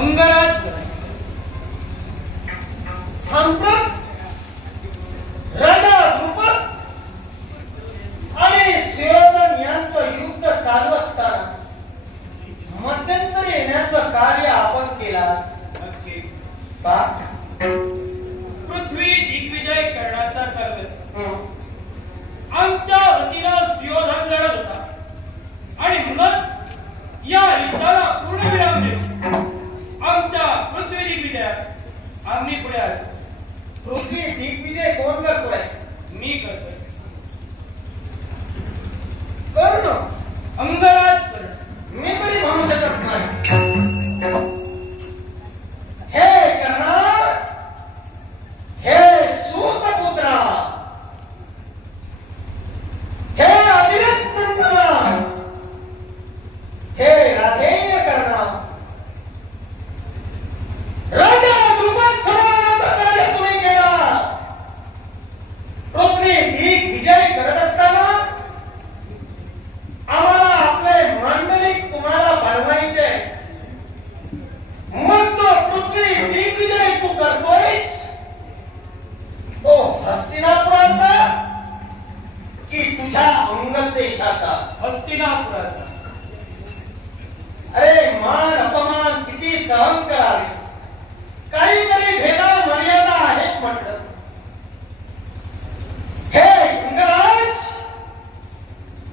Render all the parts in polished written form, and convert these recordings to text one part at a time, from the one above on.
अंगराज सांप्रत राजा द्रुपद आणि सुयोधन यांचं युद्ध चालू असताना मध्यंतरी येण्याचं कार्य आपण केला का? पृथ्वी दिग्विजय करण्याचा ठरवलं. आमच्या वतीनं सुयोधन लढत होता आणि म्हणून या युद्धाला पूर्णविराम देऊ. आमच्या पृथ्वी दिग्विजयात आम्ही पुढे आलो. पृथ्वी दिग्विजय कोण करतोय? मी करतोय. कर्ण अंगराज कर्ण. मी तरी म्हणू शकत नाही. हे कर्णा, हे सूतपुत्रा, हे अधिरत्नंदना, हे राधेय कर्णा, राजा द्रुपद सभानाचं कार्य तुम्ही केला. पृथ्वी दिग्विजय करत असताना आम्हाला आपले मांडलिक तुम्हाला बनवायचे. मग तो पृथ्वी दिग्विजय तू करतोयस तो हस्तिनापुराचा की तुझ्या अंगद देशाचा? हस्तिनापुराचा. अरे मान अपमान किती सहन करावे, काहीतरी भेदा मर्यादा आहेत म्हटलं. हे अंगराज,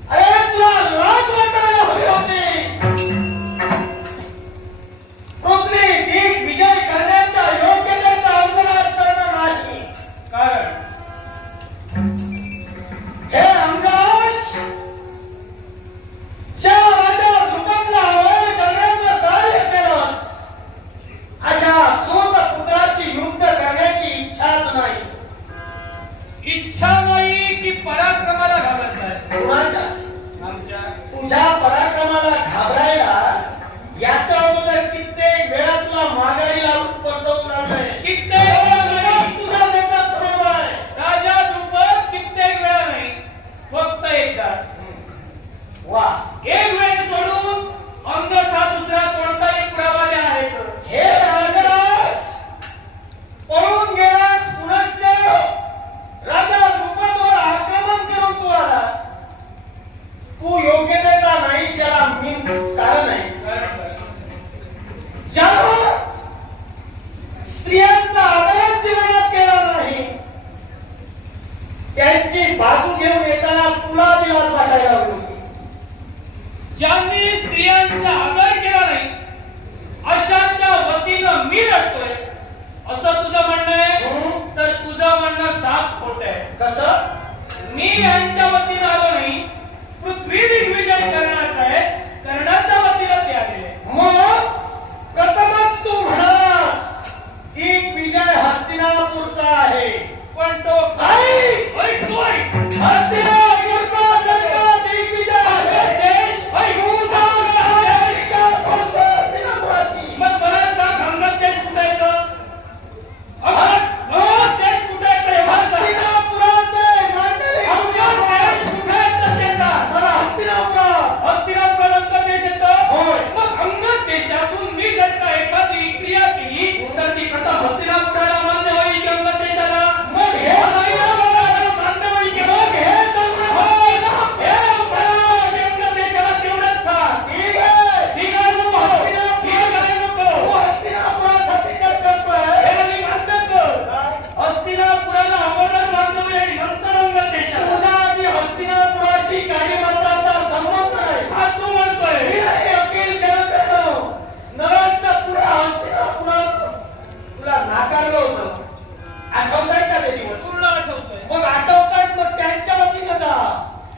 अरे तुला लाज वाटायला हवी होती. पृथ्वी दिग्विजय करण्याच्या योग्यतेचा अंगराज करणं नाही. कारण हे अंगराज, ज्या राजा द्रुपदला अवहेल करण्याचं कार्य केलंस, अशा सूतपुत्राची युद्ध करण्याची इच्छाच नाही. इच्छा नाही की पराक्रमाला घाबरत आहे? कुणाच्या? आमच्या. तुझ्या पराक्रमाला घाबरायला याच्या अगोदर कित्येक वेळा तुला माघारी लावून परतवून लावलंय. कित्येक वेळा नाही. तुझा नेता समोर आहे. राजा द्रुपद कित्येक वेळा नाही, फक्त एकदा. वा, एक वेळ सोडून अन्यथा दुसरा कोणताही पुरावा आहे तर? हे अंगराज, पळून गेलास, पुनश्च राजा द्रुपदवर आक्रमण करून तू आलास. तू योग्यतेचा नाही याला मी कारण आहे. ज्याला स्त्रियांचा आदरच जीवनात केला नाही, त्यांची बाजू घेऊन येताना तुला दिलास वाटायला होती. ज्यांनी स्त्रियांचा आदर केला नाही अशाच्या वतीनं मी लढतोय असं तुझं म्हणणं आहे? तर तुझं म्हणणं साफ खोट आहे. कसं? मी यांच्या वतीनं आलो नाही, पृथ्वी दिग्विजय करण्याचा आहे, करण्याच्या वतीनं ते आलेले. मग प्रथमच तू म्हणालास दिग्विजय हस्तिनापूरचा आहे, पण तो हस्तिनापूरचा जर का दिग्विजय आहे, देश हस्तिनापुराची. मग मला सांग, अंगद देश कुठे येतो? देश कुठे येतो? हस्तिनापुराचे मांडलिक अंगद देश कुठे येतो त्याचा? मला हस्तिनापुरानंतर देश येतो. होय. मग अंगद देशातून मी जर का एखादी क्रिया केली तर ती प्रथम हस्तिनापुराला मान्य होईल की अंगद देशाला? मग हे मान्य होईल की? मग हे अंगद देशाला तेवढंच सांग. ठीक आहे. ठीक आहे नको. ठीक आहे नको. तू हस्तिनापुरासाठी चर्चा करतोय. हे मी मान्य कर. हस्तिनापुराला अगोदर मान्य होईल आणि नंतर अंगद देशाला. तुझा आधी हस्तिनापुराची कार्यमात्राचा संबंध नाही. हा तू म्हणतोय. मी आहे वकील जनतेनं नव्यातपुरा हस्तिनापुरात तुला नाकारलं होतं. आठवताय का ते दिवस? पूर्ण आठवतोय. मग आठवतायत, मग त्यांच्या वतीनं जा.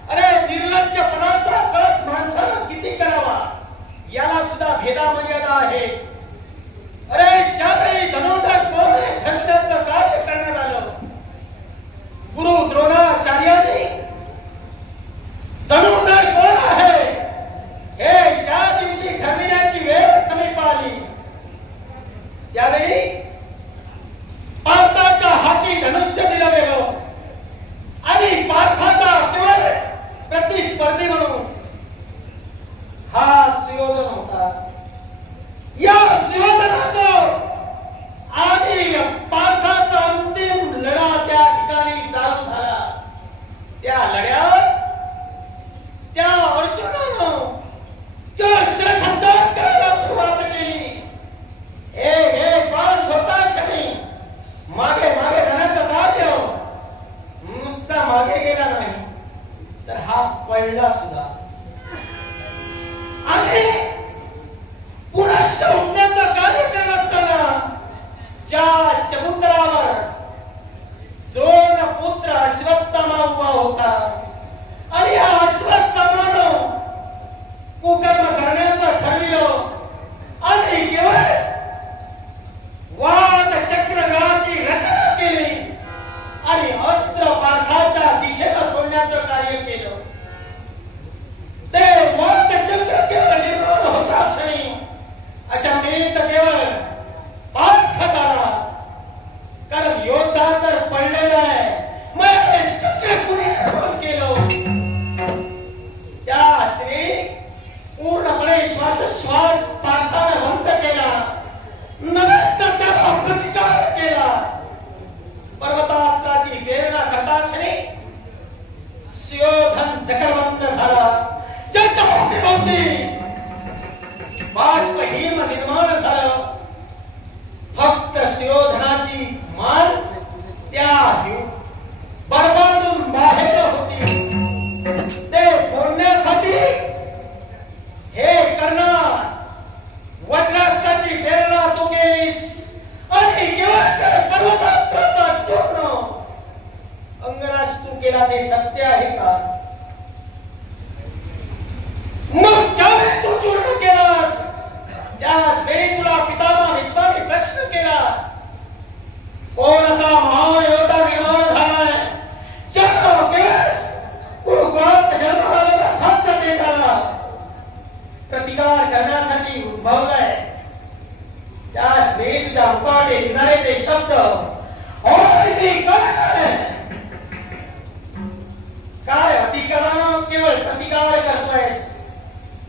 अरे निर्लज्जपणाचा कळस माणसाला किती करावा याला सुद्धा भेदा मर्यादा आहे. अरे ज्यावेळी धनुर्धर कोण ठरण्याचं कार्य करण्यात आलं, गुरु द्रोणाचार्यांनी धनुर्धर कोण आहे हे ज्या दिवशी ठरविण्याची वेळ समीप आली, त्यावेळी पार्थाच्या हाती धनुष्य दिलं गेलं आणि पार्थाचा केवळ प्रतिस्पर्धी म्हणून हा सुयोधन होता. या सुयोधनाला नाही तर केवळ पार्थ झाला. कारण योद्धा तर पडलेला आहे. मग चक्र कुणी निर्माण केलं. त्याच वेळी पूर्णपणे श्वासोश्वास पार्थाने बंद केला. नंतर त्याला प्रतिकार केला. पर्वतास्त्राची प्रेरणा करताक्षणी सुयोधन जगवंत झाला. ज्याच्या अवतीभोवती बाष्प हिम निर्माण झालं. फक्त सुयोधनाची मान त्या बर्बादून बाहेर होती. ते फोडण्यासाठी हे करणार वज्रास्त्राची प्रेरणा तू केलीस आणि केवळ पर्वतास्त्राचा चूर्ण अंगराज तू केलास. हे सत्य आहे का? मग ज्यावेळी तू चूर्ण केलास त्याच वेळी तुला पितामह भीष्माने प्रश्न केला, कोण असा महान योद्धा निर्माण झालाय ज्याला कुरुकुळात जन्माला छात्र देशाला प्रतिकार करण्यासाठी उद्भवलाय. त्याच वेळी तुझ्या मुखाने निघाले ते शब्द काय अधिकारानं केवळ प्रतिकार करतोयस.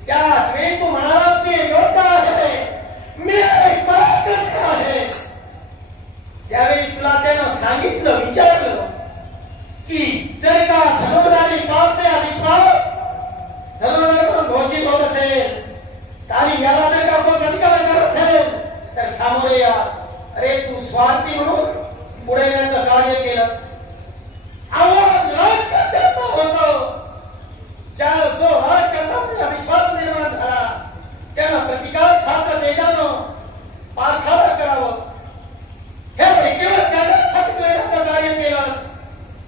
त्याच वेळी तू म्हणालास मी योद्धा आहे, मी एक पराक्रमी आहे. त्यावेळी तुला त्यानं सांगितलं, विचारलं की जर का धनुर्धारी पार्थ या विश्वास धनुर्धार म्हणून घोषित होत असेल आणि याला जर का आपण प्रतिकार करत असेल तर सामोरे या. अरे तू स्वार्थी म्हणून पुढे येण्याचं कार्य केलंस. आव्हान राजकर्त्यांना होतं. जो राजकर्त्यांना विश्वास निर्माण झाला त्याला प्रतिकार छात्र देशानं पार्थाला करावं. हे केवळ करण्यासाठी तू येण्याचं कार्य केलंस.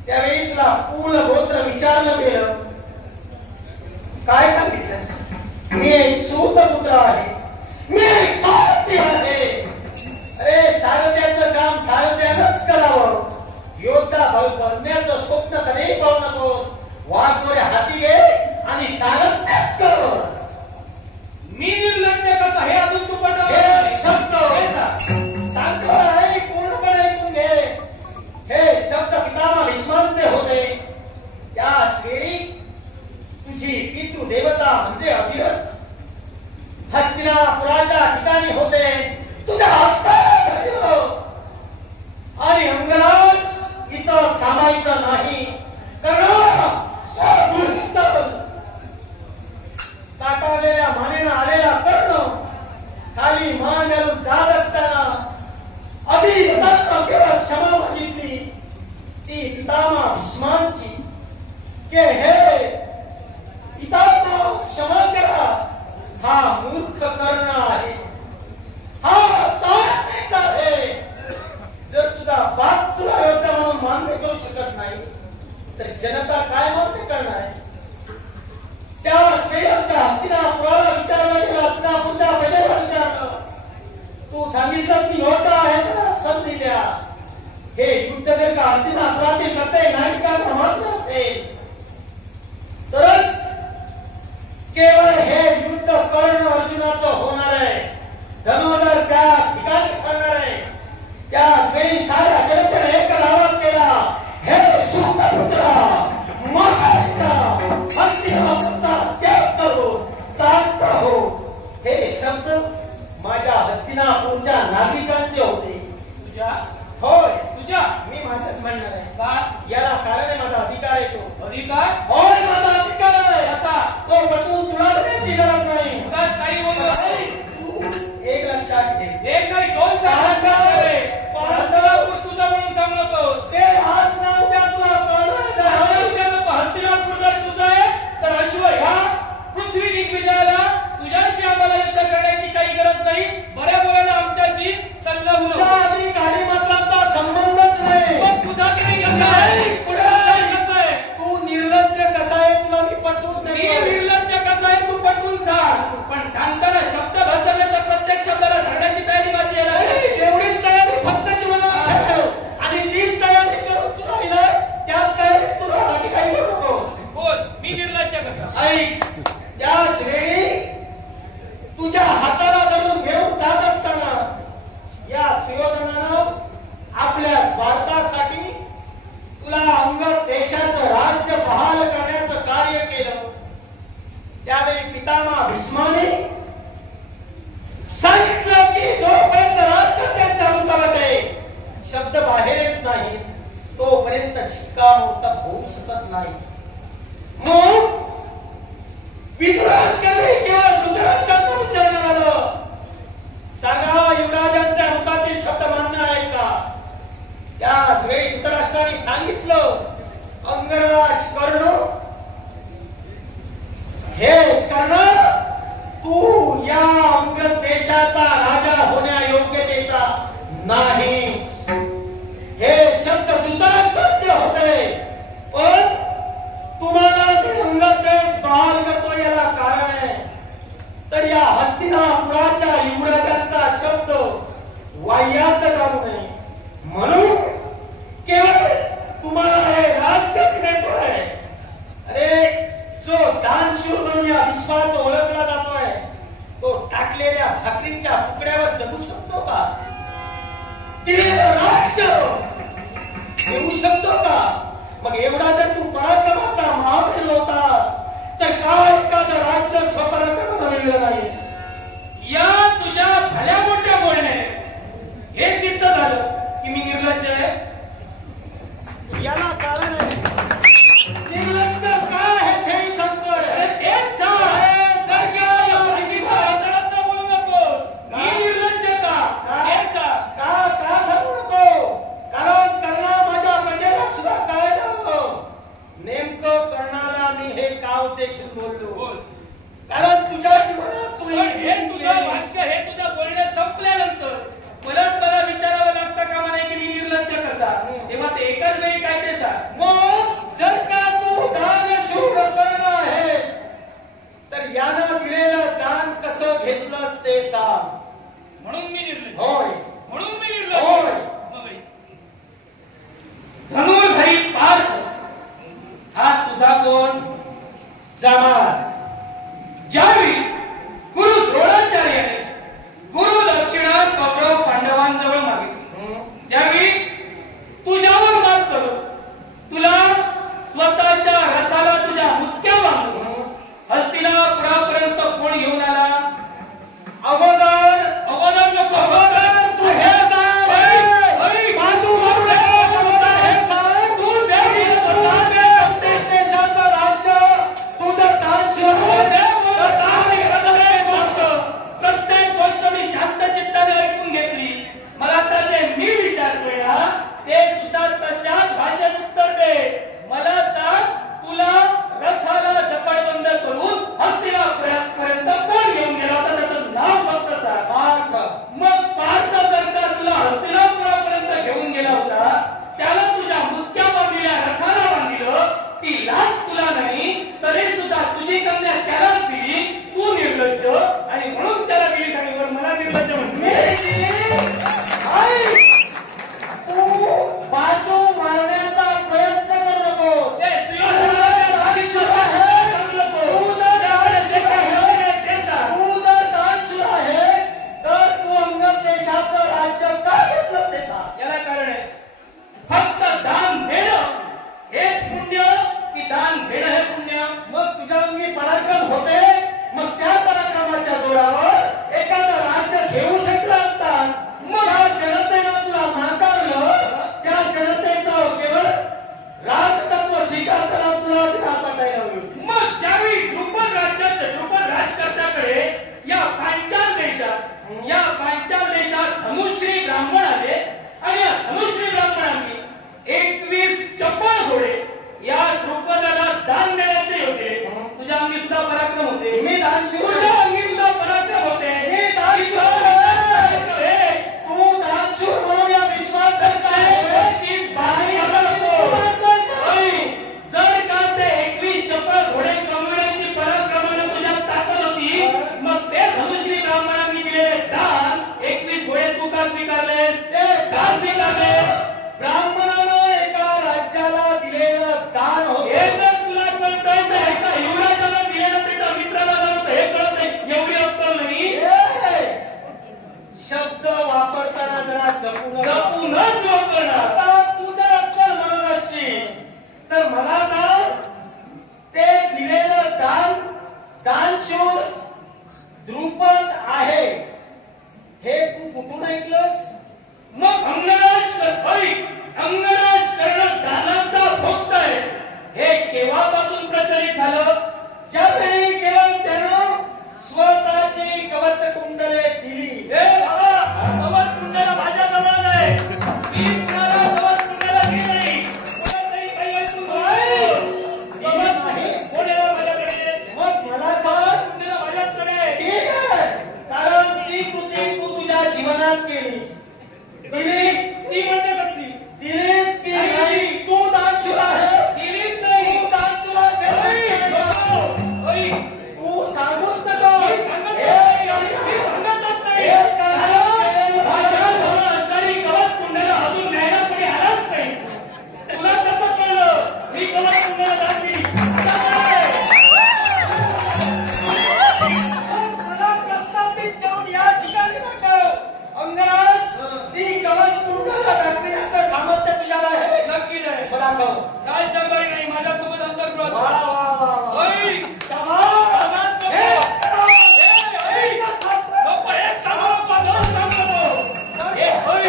त्यावेळी तुला कुल गोत्र विचारलं गेलं. काय सांगितलंस? मी एक सूतपुत्र आहे, मी एक सारथी आहे. अरे सारथ्याचं काम सारथ्यानंच करावं. योद्धा बनण्याचं स्वप्न कधीही पाहू नकोस. वाघ हाती घे आणि सारथ्याच कर. मी निर्लज्ज कसा हे अजून तू शब्द सांगतो आहे, पूर्णपणे ऐकून घे. हे शब्द पितामह भीष्मांचे होते. त्याच वेळी तुझी पितृदेवता म्हणजे अधिरथ हस्तिनापुराच्या ठिकाणी होते. तुझ्या हस्ताला धरलं आणि अंगराज इथं थांबायचं नाही. कारण ताटावलेल्या मानेनं आलेला कर्ण खाली मान घालून जात असताना अधिरथानं केवळ क्षमा मागितली. ती पितामह भीष्मांची के हे पितामह क्षमा करा, हा मूर्ख कर्ण आहे, हा सारथीच आहे. जर तुझा बाप तुला योद्धा म्हणून मान्य करू शकत नाही तर जनता काय मान्य करणार आहे? त्याच वेळी आमच्या हस्तिनापुराला विचारलं गेलं. हस्तिनापूरच्या प्रजेला विचारलं, तू सांगितलंस मी योद्धा आहे, मला संधी द्या. हे युद्ध जर का हस्तिनापुरातील प्रत्येक नायकांना मान्य असेल तरच केवळ हे युद्ध कर्ण अर्जुनाचं होणार आहे. धनुर्धर त्या ठिकाणी ठरणार आहे. त्याच वेळी साऱ्या जनतेने एक आवाज केला, हे सूतपुत्रा महाराजा हस्तिनापुरचा त्याग करो, शांत हो. हे शब्द माझ्या हस्तिनापूरच्या नागरिकांचे होते. तुझ्या? होय तुझ्या? मी माझंच म्हणणार आहे. का? याला कारण आहे माझा अधिकार आहे. तो अधिकार? होय माझा अधिकार आहे. कसा? तो बटून तुला देण्याची गरज नाही. उगाच काही बोलतो नाही. एक लक्षात घे, एक नाही दोन हस्तिनापूर तुझं म्हणून सांगू नको. ते आज नाव द्या तुला हस्तिनापूर जर तुझं आहे तर अश्व ह्या पृथ्वी दिग्विजयाला तुझ्याशी आम्हाला युद्ध करण्याची काही गरज नाही. बऱ्या बोलायला आमच्याशी संलग्न गाडी मात्राचा संबंधच नाही. पण तुझा तरी कसा आहे? कसा आहे? तू निर्लज्ज कसा आहे तुला मी पटवून मी निर्लज्ज कसा आहे तू पटवून सांग. शिक्कामोर्तब होऊ शकत नाही. मग विदुरांकडे केवळ धृतराष्ट्राचं विचारण्यात आलं. सांगा, युवराजांच्या मुखातील शब्द मान्य आहे का? त्याच वेळी धृतराष्ट्राने सांगितलं, अंगराज कर्ण, हे कर्ण, तू या अंगद देशाचा राजा होण्या योग्यतेचा नाहीस. हे शब्द धृतराष्ट्राचे होते, पण तुम्हाला ते अंगद देश बहाल करतो याला कारण आहे. तर या हस्तिनापुराच्या युवराजांचा शब्द वाह्यात जाऊ नये म्हणून केवळ तुम्हाला हे राज्य देतोय. अरे, जो दानशूर म्हणून या विश्वात ओळखला जातोय, तो टाकलेल्या भाकरीच्या तुकड्यावर जगू शकतो का? दिलेलं राज्य देऊ शकतो का? मग एवढा जर तू पराक्रमाचा महावीर होतास, तर का एखादं राज्य स्वपराक्रमानं मिळलं नाहीस? या तुझ्या भल्या मोठ्या बोलण्याने हे सिद्ध झालं की मी निर्लज्ज आहे. याला कारण आहे. निर्लज्ज काय हे सही सांगतोय? अरे तेच सांग. बोलू नको. मी निर्लज्ज का हे सांग. का सांगू नको? कारण कर्णा माझ्या प्रजेला सुद्धा कळायला हवं नेमकं कर्णाला मी हे का उद्देशून बोललो. कारण तुझ्या जीवनात तू हे तुझं वाक्य, हे तुझं बोलणं संपल्यानंतर मला विचारावं लागतं का मला की मी निर्लज्ज कसा? तेव्हा ते एकाच वेळी काय ते सांग. मग जर का तू दानशूर कर्ण आहेस, तर यानं दिलेलं दान कसं घेतलंस ते सांग. म्हणून मी निर्लज्ज. होय, म्हणून मी निर्लज्ज. होय. धनुर्धरी पार्थ हा तुझा कोण? जमात. ज्यावेळी गुरु द्रोणाचार्याने गुरु दक्षिणा कौरव पांडवांजवळ मागितली, त्यावेळी तुझ्यावर मात करून तुला स्वतःच्या रथाला तुझ्या मुसक्या बांधून हस्तिनापुरापर्यंत कोण घेऊन आला? अगोदर नको. अगोदर तू हे सांग. बाजू मारू नको. हे सांग. तू जे प्रत्येक देशाचं राज्य तुझं दानशूर प्रत्येक गोष्ट मी शांत चित्ताने ऐकून घेतली. मला आता जे मी विचारतोय ना, ते सुद्धा तशाच भाषेत उत्तर दे. मला सांग, तुला रथाला जपडबंद करून हस्तिनापुरापर्यंत कोण घेऊन गेला होता? त्याचं नाव फक्त सांग. पार्थ. मग पार्थ जर का तुला हस्तिनापुरापर्यंत घेऊन गेला होता, त्याला तुझ्या मुसक्या बांधलेल्या रथाला बांधिलं, ती लाच तुला नाही, तरी सुद्धा तुझी कन्या त्यालाच दिली. तू निर्लज्ज आणि म्हणून त्याला दिली सांगितलं. मला निर्लज्ज तू बाजू मारण्याचा प्रयत्न करू नकोस. तू जर दानशूर आहेस, तर तू अंगद देशाचं राज्य का घेतलंस ते सांग. याला कारण आहे. फक्त दान देणं हेच पुण्य की दान घेणं हे पुण्य? मग तुझ्या अंगी पराक्रम होते, मग त्या पराक्रमाच्या जोरावर एखादं राज्य घेऊ शकला असतास. मग त्या जनतेनं तुला नाकारलं, त्या जनतेचं केवळ राजतत्व स्वीकारताना तुला अधिकार पटायला हवी. मग ज्यावेळी द्रुपद राजकर्त्याकडे या पांचाल देशात धनुश्री ब्राह्मण आले आणि या धनुश्री ब्राह्मणांनी 21 चपळ घोडे या द्रुपदाला दान देण्याचे योजले. तुझ्या अंगी सुद्धा पराक्रम होते. मी दानशूर. तुझ्या अंगी सुद्धा पराक्रम होते. मी दानशूर. तू दानशूर म्हणून या विश्वात जर काय गोष्टीत बाहेर जर का ते 21 चपळ घोडे कमविण्याची पराक्रमाने तुझ्यात ताकद होती, मग ते धनुश्री ब्राह्मणांनी दिलेले दान 21 घोडे तू का स्वीकारलेस? ते का स्वीकारलेस? ब्राह्मणानं एका राज्याला दिलेलं दान होते. हे जर तुला कळतंय तर एका युवराजाला दिलेलं त्याच्या मित्राला नव्हतं हे कळतंय. एवढी अक्कल नाही. शब्द वापरताना जरा जपूनच वापरणार. आता तू जर अक्कल म्हणत असशील, तर मला सांग, ते दिलेलं दानशूर द्रुपद आहे हे तू कुठून ऐकलंस? मग अंगराज कर्ण दानाचा भोग जीवनात केलीस दिलीस ती म्हणजे कसली दिलीस की नाही तू दानशूर आहेस दिलीच नाही तू दानशूर आहेस तू सांगून नको मी सांगतच नाही माझ्या जवळ असणारी कवच कुंडला अजून न्यायला कोणी आलाच नाही तुला कसं कळलं मी कवच कुंडला दान दिली मला प्रस्तावित करून या ठिकाणी दाखव अंगराज ती कवच कुंडला दाखविण्याचं सामर्थ्य तुझ्याला आहे नक्कीच आहे मला दाखव राज दरबारी नाही माझ्यासोबत अंतर्गृहात वा वा वा होय शाबास शाबास नको एक सांगू नको दोन सांगू नको होय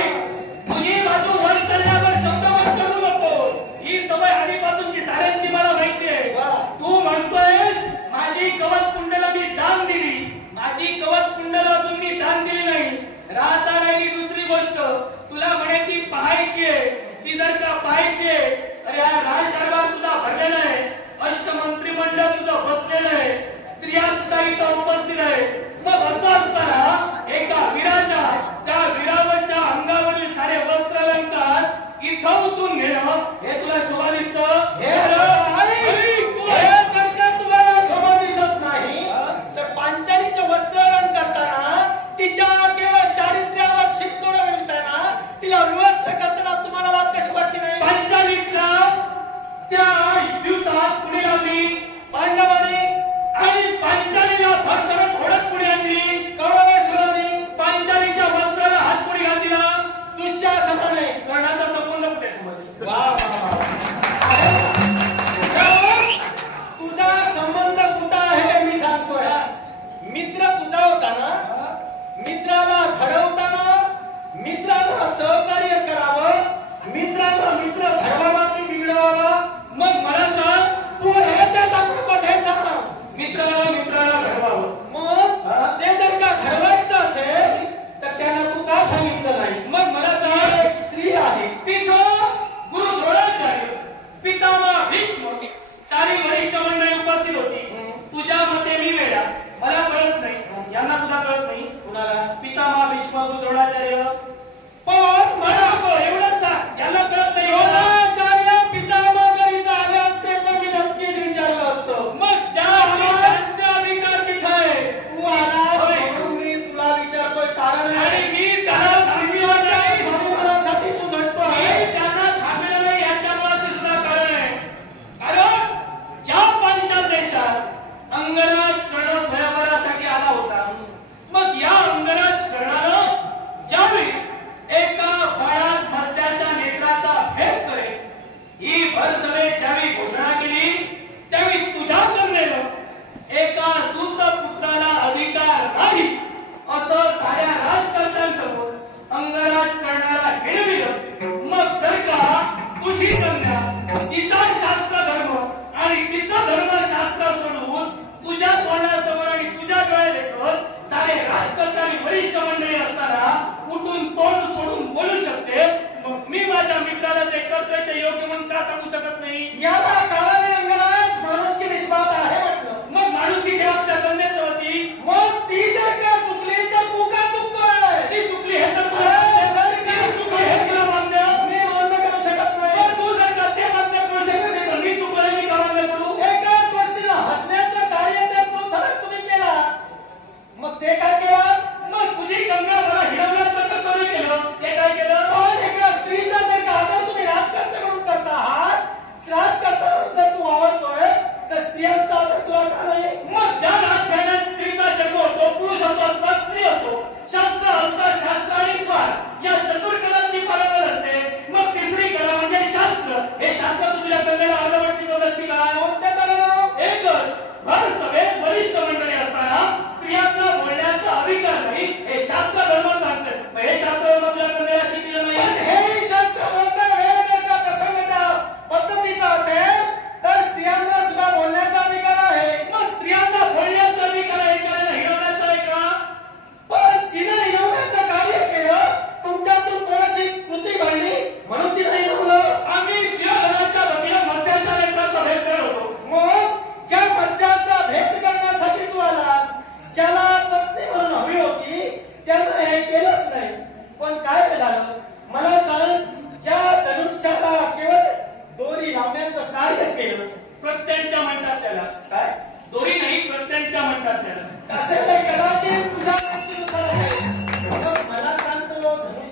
तुझी बाजू वर चालल्यावर शब्द वर करू नको ही सवय आधीपासूनची साऱ्यांची मला माहिती आहे तू म्हणतोय माझी कवच कुंडला मी दान दिली माझी कवच कुंडला अजून मी दान दिली नाही राहता राहिली दुसरी गोष्ट तुला म्हणे ती पाहायची आहे ती जर का पाहायची आहे अरे हा राजदरबार तुझा भरलेला आहे अष्टमंत्रिमंडळ तुझं बसलेलं आहे स्त्रिया सुद्धा इथं उपस्थित आहे मग असं असताना एका वीराच्या त्या वीरावरच्या अंगावरील सारे वस्त्र अलंकार इथं उतरून घेणं हे तुला शोभा दिसतं हे सरकार तुम्हाला शोभा दिसत नाही तर पांचालीचं वस्त्रहरण करताना तिच्या केवळ चारित्र्यावर शिकतोड मिळताना तिला व्यवस्था करताना तुम्हाला बात कशी वाटली नाही पांचालीतला त्या युद्धात पुढे लावली पांडवांनी आणि पांचालीला भरसरत ओढत पुढे आणली कौरवेश्वरांनी पांचालीच्या वस्त्राला हात पुढे घातला दुःशासनाने कर्णाचा संबंध कुठे तुम्हाला वा तुझा संबंध कुठं आहे मी सांगतोय मित्र तुझा होता ना मित्राला घडवताना मित्राला सहकार्य करावं मित्राला मित्र घडवावा की बिघडवावा मग मला सांग तू हे ते सांगू पण हे सांग मित्राला घडवावं मग ते जर का घडवायचं असेल तर त्यांना तू का सांगितलं नाही मग मला सांग एक स्त्री आहे तिथं गुरु द्रोणाचार्य पितामह भीष्म सारी वरिष्ठ मंडळी उपस्थित होती तुझ्या मते मी वेडा मला कळत नाही यांना सुद्धा कळत नाही कुणाला पितामह भीष्म गुरु द्रोणाचार्य पण मला नको एवढंच सांग यांना कळत नाही द्रोणाचार्य पितामह जर इथं आले असते तर मी नक्कीच विचारलं असतं मग ज्या त्यांचा अधिकार तिथं आहे तू आलास म्हणून मी तुला विचारतोय कारण आहे आणि मी त्याला थांबविलं नाही स्वाभिमानासाठी तू झटतो मी आहे त्यांना थांबविलं नाही याच्यामुळे सुद्धा कारण आहे कारण ज्या पांचाल देशात अंगराज कर्ण स्वयंवरासाठी आला होता मग या अंगराज कर्णानं ज्यावेळी एका बाळात मर्त्याच्या नेत्राचा भेद करेल ही भरसभेत ज्यावेळी घोषणा केली त्यावेळी तुझ्या कन्येनं एका सूत पुत्राला अधिकार नाही असं साऱ्या राजकर्त्यांसाठी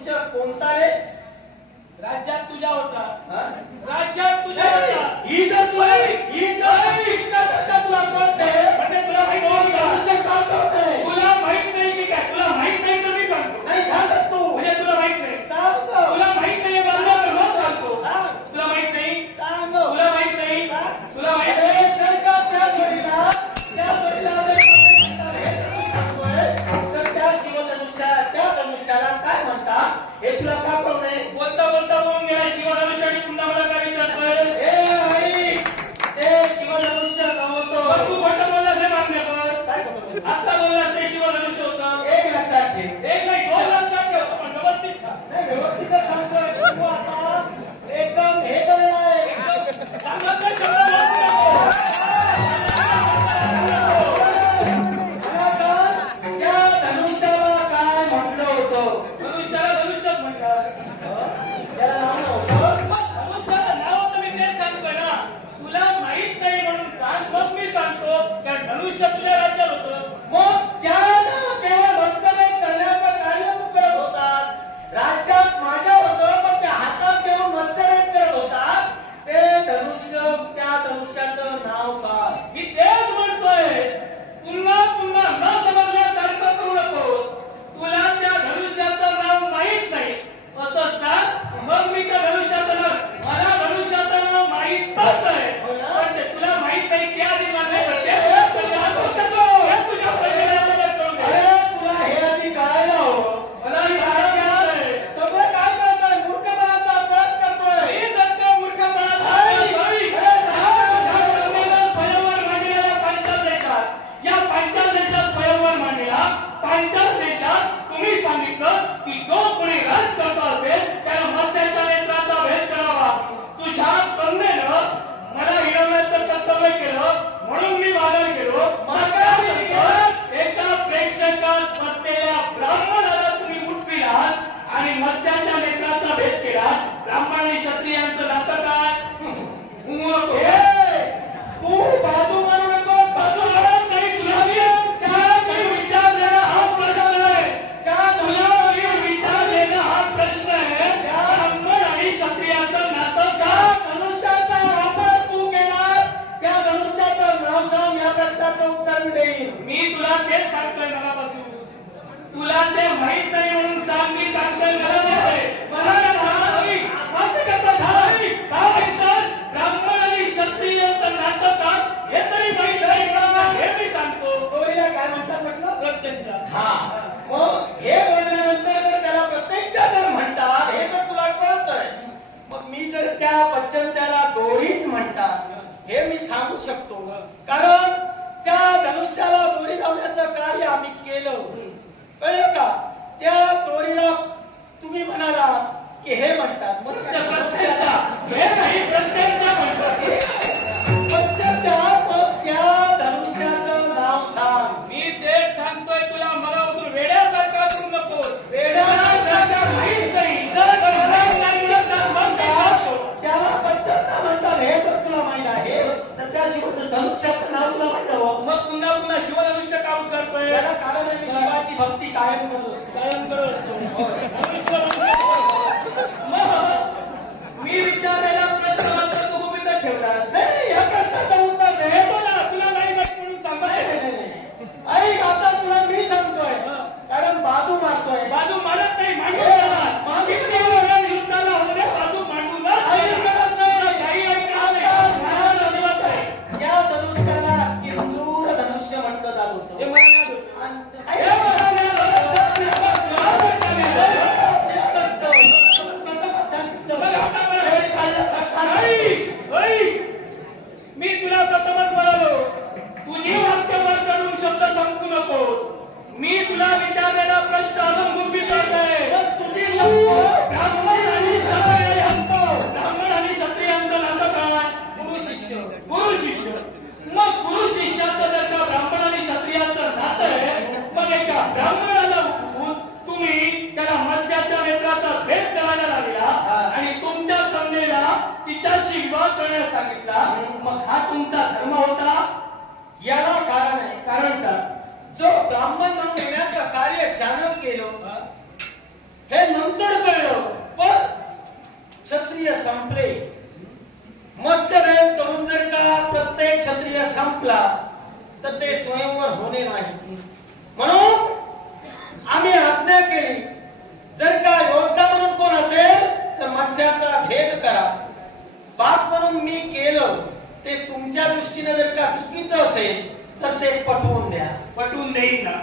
धनुष्य कोणता रे? राज्यात तुझ्या होता, हा? राज्यात तुझ्या होता. ही जर तुला कळते म्हणजे तुला माहित नाही का? धनुष्य का कळते? तुला माहित नाही की काय? तुला माहित नाही तर मी सांगतो. नाही सांगत तू. म्हणजे तुला माहित नाही. सांग. तुला माहित नाही तर मग सांगतो. सांग. तुला माहित नाही. सांग. तुला माहित नाही. तुला माहित अरे, नाही. जर का त्या जोडीला जर तर त्या धनुष्याला काय म्हणतात हे तुला का कळू नये? बोलता बोलता बोलून गेला शिवधनुष्य आणि पुन्हा मला काय विचारतोय? आई, ते शिवधनुष्य नव्हतं. पण तू खोटं बोललास हे मान्य कर. काय करतो? आता बोललास ते शिवधनुष्य होतं. एक लक्षात ठेव. एक नाही 2 लक्षात ठेवतो पण व्यवस्थित खा. नाही, व्यवस्थितच सांगतोय. तू आता एकदम हे तर नाही. एकदम चांगलं ते शब्द बोलू नको. मला सांग, त्या धनुष्याला काय म्हटलं होतं? धनुष्याला धनुष्यच म्हणतात. त्याला नाव नव्हतं. मग धनुष्याला नाव होतं मी तेच सांगतोय ना. तुला माहित नाही म्हणून सांग मग मी सांगतो कारण धनुष्य तुझ्या राज्यात होतं. मग ज्यानं केवळ वंचनेत करण्याचं कार्य तू करत होतास, राज्यात माझ्या होतं पण त्या हातात घेऊन वंचनेत करत होतास, ते धनुष्य त्या धनुष्याचं नाव काय? मी तेच म्हणतोय. पुन्हा पुन्हा न समजण्यासारखं करू नकोस. तुला त्या धनुष्याचं नाव माहित नाही असं सांग मग मी त्या धनुष्याचं नाव मला धनुष्याचं नाव माहीतच आहे पण ते तुला माहित नाही त्या आधी मान्य करते. तुझ्या प्रजेला मदत करू दे. अरे, तुला हे आधी कळायला हवं. मला हे कळायला सगळं काय करतोय? मूर्खपणाचा अभ्यास करतोय. मी जर का मूर्खपणाचा अभ्यास भावी स्वयंवर मांडलेला पांचाल देशात या पांचाल देशात स्वयंवर मांडलेला पांचाल देशात तुम्ही सांगितलं की जो कोणी राजकर्ता असेल त्याला मत्स्याच्या नेत्राचा भेद करावा. तुझ्या कन्येनं मला हिरवण्याचं कर्तव्य केलं म्हणून मी वादन केलो. एका प्रेक्षकात बसलेल्या ब्राह्मणाला तुम्ही उठविलात आणि मत्स्याच्या नेत्राचा भेद केला. ब्राह्मण आणि क्षत्रियांचं नातं काय? तू बाजू मारू नको. बाजू मारत नाही. तुला मी विचारलेला हा प्रश्न आहे. तुला मी विचारलेला हा प्रश्न आहे. ब्राह्मण आणि क्षत्रियांचं नातं त्या धनुष्याचा वापर तू केलास, त्या धनुष्याचं नाव सांग. या प्रश्नाचं उत्तर मी देईन. मी तुला तेच सांगतोय मनापासून. तुला ते माहित नाही म्हणून सांग. मी सांगतोय मला ब्राह्मण आणि क्षत्रियांचं नातं का हे तरी माहित नाही का हे मी सांगतो. दोरीला काय म्हणतात म्हटलं? प्रत्यंच्या. हा, मग हे बोलल्यानंतर जर त्याला प्रत्येकच्या जर म्हणतात हे जर तुला कळतंय, मग मी जर त्या पच्चमत्याला दोरीच म्हणतात हे मी सांगू शकतो. कारण त्या धनुष्याला दोरी लावण्याचं कार्य आम्ही केलं. कळलं का? त्या दोरीला तुम्ही म्हणाला की हे म्हणतात. मग त्या प्रत्यंच्या हे नाही प्रत्यंच्या म्हणतात. पच्चमत्या, मग त्या धनुष्याचं नाव सांग. मी तेच सांगतोय तुला. मला उचलून वेड्यासारखा करू नको. वेड्यासारखा माहित नाही. त्याला पच्चमता म्हणतात हे जर तुला माहित आहे तर त्या धनुष्याचं नाव तुला माहित हवं. मग पुन्हा पुन्हा शिवधनुष्य का उद्गारतोय? याला कारण आहे मी शिवाची भक्ती कायम करत असतो. कायम करत असतो. मग मी विचारलेला प्रश्न मात्र तू गुपितच ठेवलास. नाही, या प्रश्नाचं उत्तर दे. देतो ना. तुला नाही माहित म्हणून सांगत नाही, आहे. नाही, नाही. ऐक, आता तुला मी सांगतोय कारण बाजू मारतोय. बाजू मारत नाही. मागितल्या वेळा युद्धाला वगैरे बाजू मांडून गरज नाही. काही ऐकणार नाही. अजिबात नाही. या धनुष्याला इंदूर धनुष्य म्हटलं जात होतं. हे मला नाही होत. हे मला नाही मी तुला प्रथमच म्हणालो तुझी वाक्यावर चढून शब्द सांगू नकोस. मी तुला विचारलेला प्रश्न अजून गुपित आहे. तुझी ब्राह्मण आणि क्षत्रियांचं नातं काय? गुरु शिष्य. गुरु शिष्य. मग गुरु शिष्याचं जर का ब्राह्मण आणि क्षत्रियांचं नातं आहे मग एका ब्राह्मणाला तुम्ही त्याला मत्स्याच्या नेत्राचा भेद करायला लागला आणि तुमच्या कन्येला तिच्याशी विवाह करण्यास सांगितला. मग हा तुमचा धर्म होता? याला कारण आहे. कारण सांग. जो ब्राह्मण म्हणून येण्याचं कार्य ज्यानं केलं हे नंतर ते स्वयंवर होणे नाही. म्हणून आम्ही आज्ञा केली, जर का योद्धा म्हणून कोण असेल तर मत्स्याचा भेद करा. बाप म्हणून मी केलं ते तुमच्या दृष्टीने जर का चुकीचं असेल तर ते पटवून द्या. पटवून देईन ना.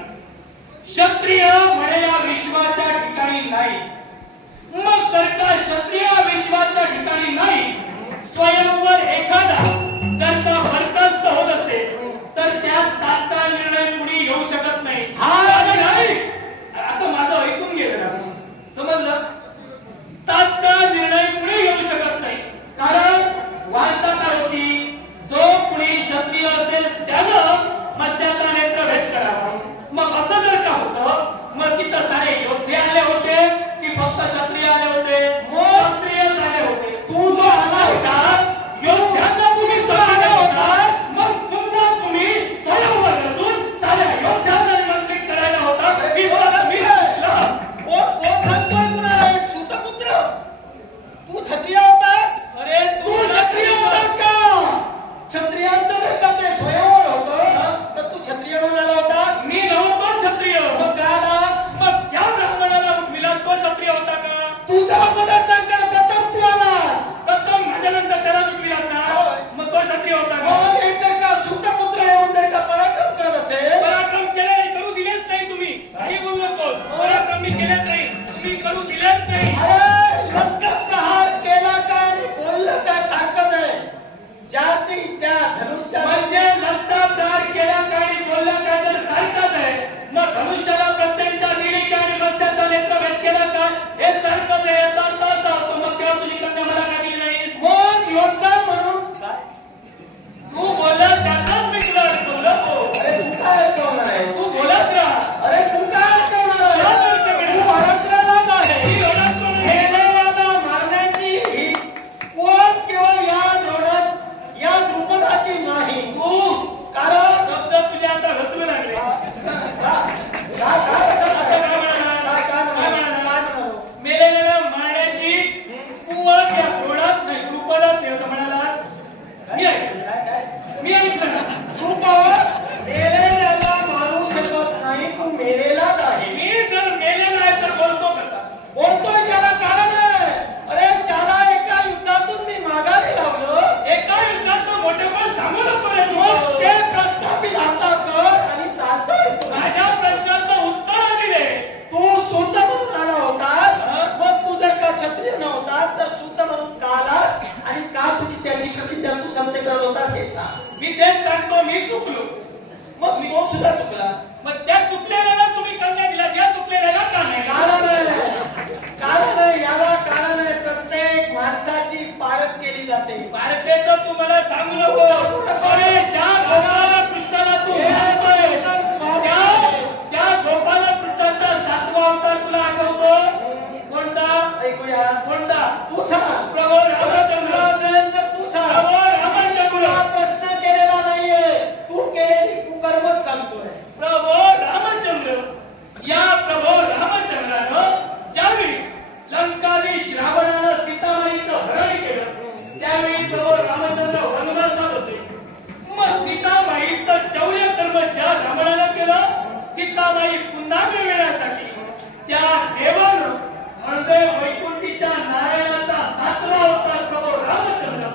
क्षत्रिय म्हणे या विश्वाच्या ठिकाणी नाही. मग जर का क्षत्रिय विश्वाच्या ठिकाणी नाही, स्वयंवर एखादा जर का बरखास्त होत असेल तर त्यात तात्काळ निर्णय कुणी येऊ शकत नाही. हा नाही, आता माझं ऐकून गेलं, समजलं? तात्काळ निर्णय कुणी येऊ शकत नाही. कारण वार्ता काय होती, जो कुणी क्षत्रिय असेल त्यानं मत्स्याचा नेत्रभेद करावा. मग असं जर का होतं, मग तिथं सारे योद्धे आले होते की फक्त क्षत्रिय आले होते? क्षत्रिय आले होते. तू जो आला होतास योद्ध्यांना तुम्ही सहाय्य होतास, मग पुन्हा तुम्ही स्वयंवर रचून साऱ्या योद्ध्यांना निमंत्रित करायला होता. सूतपुत्र, तू क्षत्रिय होतास? अरे तू क्षत्रिय होतास का? क्षत्रियांचं जर का ते स्वयंवर होतं तर तू क्षत्रिय म्हणून आला होतास? मी नव्हतो क्षत्रिय. मग का आलास? मग ज्या ब्राह्मणाला उठविला तो क्षत्रिय होता का? तुझा अगोदर सांग, प्रथम तू आलास. प्रथम माझ्यानंतर त्याला उठविला का? मग तो क्षत्रिय होता का? मग हे जर का सूतपुत्र येऊन जर का पराक्रम करत असेल, पराक्रम केले नाही, करू दिलेच नाही. तुम्ही काही बोलू नको. पराक्रम मी केलेच नाही, तुम्ही करू दिलेच नाही. अरे लंकाप्रहार केला काय आणि बोललं काय सारखंच आहे. ज्या धनुष्या म्हणजे लंका प्रहार केला काय आणि बोलला काय तर सारखंच आहे. मग धनुष्याला प्रत्यंच्या दिली काय आणि मत्स्याचा नेत्रभेद केला काय हे सारखंच आहे. याचा अर्थ असा होतो, मग तेव्हा तुझी कन्या मला का दिली नाहीस? मग योद्धा म्हणून काय तू बोला त्यातच मी तुला अडकवलं. अरे तू काय ऐकवणार आहे? तू बोलत राहा. अरे तू काय ऐकवणार आहे? तू अडकलेलाच आहे. मी अडकलो नाही. हेलेवाला मारण्याची ही कोण केवळ या द्रुपदाची नाही. तू कारण शब्द तुझे आता रचू लागले. मेलेल्याला मारण्याची कुवत या घोडात नाही, द्रुपदात नाही असं म्हणालास. मी ऐकलं ना. द्रुपद मेलेल्याला मारू शकत नाही, तू मेलेलाच आहे. मी जर मेलेला आहे तर बोलतो कसा? बोलतोय ज्याला कारण आहे. अरे ज्याला एका युद्धातून मी माघारी लावलं, एका युद्धाचं मोठेपण सांगू नको रे तू. मग ते प्रस्थापित आता कर आणि चालतोय. माझ्या प्रश्नाचं उत्तर दिले. तू सूत म्हणून आला होतास, मग तू जर का क्षत्रिय नव्हतास तर सूत म्हणून का आलास आणि का तुझी त्याची प्रतिज्ञा तू सत्य करत होतास हे सांग. मी तेच सांगतो, मी चुकलो. मग मी तो सुद्धा चुकला. मग त्या चुकलेल्याला तुम्ही कन्या दिला, त्या चुकलेल्याला का नाही? कारण आहे, याला कारण आहे. प्रत्येक माणसाची पारख केली जाते. भारतेचं तू मला सांगू नको. अरे ज्या गोपाला कृष्णाला तू म्हणतोय, त्या गोपाला कृष्णाचा 7वा अवतार तुला आठवतो? कोणता? ऐकूया. कोणता? तू सांग. प्रभू रामचंद्र असेल तर तू सांग. प्रभू रामचंद्र. हा प्रश्न केलेला नाहीये, तू केलेली कुकर्मच सांगतोय. प्रभू रामचंद्र, या प्रभू रामचंद्रानं ज्यावेळी लंकाधीश रावणानं सीतामाईचं हरण केलं, त्यावेळी प्रभू रामचंद्र वनवासात होते. मग सीतामाईचं चौर्य कर्म ज्या रावणानं केलं, सीतामाई पुन्हा मिळवण्यासाठी त्या देवानं म्हणजे वैकुंठीच्या नारायणाचा 7वा अवतार प्रभू रामचंद्र,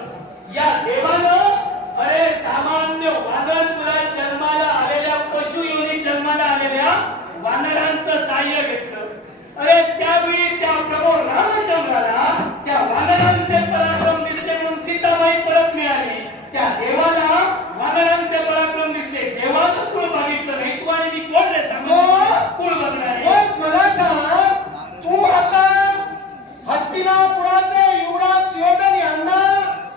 या देवानं अरे सामान्य वानर कुलात जन्माला आलेल्या, पशु योनी जन्माला आलेल्या वानरांचं साह्य घेतलं. अरे त्यावेळी त्या प्रभू रामचंद्राला त्या वानरांचे पराक्रम दिसले म्हणून सीताबाई परत मिळाली. त्या देवाला वानरांचे पराक्रम दिसले. देवाचं कुळ बघितलं नाही. तू आणि मी कोण रे सांग? कुळ बघणार. मला सांग, तू आता हस्तिनापुराचे युवराज सुयोधन यांना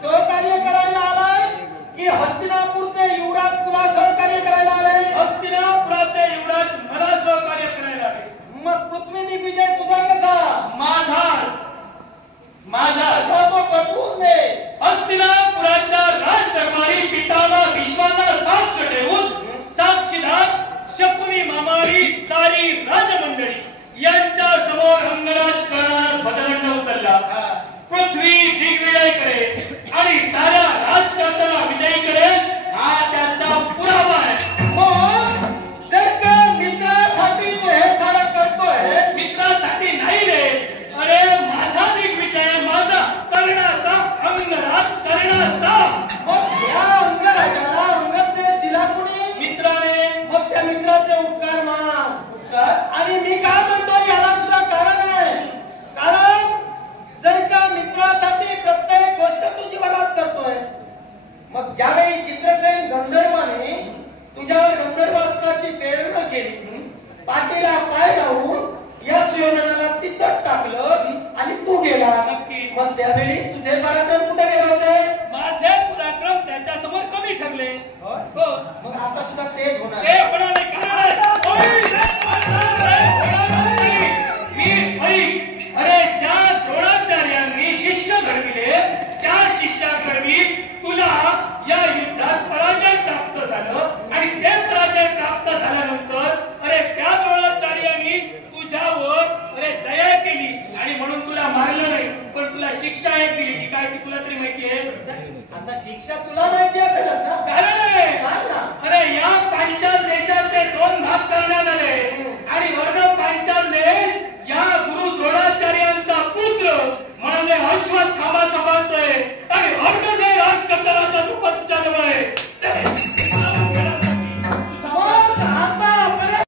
सहकार्य करायला आलाय की हस्तिनापूरचे युवराज तुला सहकार्य करायला आलाय? हस्तिनापुराचे युवराज मला सहकार्य करायला आले. मग पृथ्वी दिग्विजय तुझा कसा? माझा तो पटवून दे. हस्तिनापुराच्या राजदरबारी पितामह भीष्माला साक्ष ठेवून साक्षीदार शकुनी मामारी सारी राजमंडळी यांच्या समोर अंगराज करणारा ध्वजदंड उचलला. पृथ्वी दिग्विजय करेल आणि साऱ्या राजकारणाला विजयी करेल, हा त्यांचा पुरावा आहे. आणि तू गेला नक्की. मग त्यावेळी तुझे पराक्रम कुठे गेले होते? माझे पराक्रम त्याच्या समोर कमी ठरले. होय? हो. मग आता सुद्धा तेच होणार. ते होणार नाही, कारण आहे. होय, अरे ज्या द्रोणाचार्यांनी शिष्य घडविले त्या शिष्याकरवी तुला या युद्धात पराजय प्राप्त झालं आणि ते पराजय प्राप्त झाल्यानंतर अरे त्या द्रोणाचार्यांनी तुझ्यावर अरे दया केली आणि म्हणून तुला मारलं नाही, पण तुला शिक्षा एक दिली. ती काय ती तुला तरी माहिती आहे? आता शिक्षा तुला माहिती असेल ना? कारण आहे. सांग ना. अरे या पांचाल देशाचे 2 भाग करण्यात आले.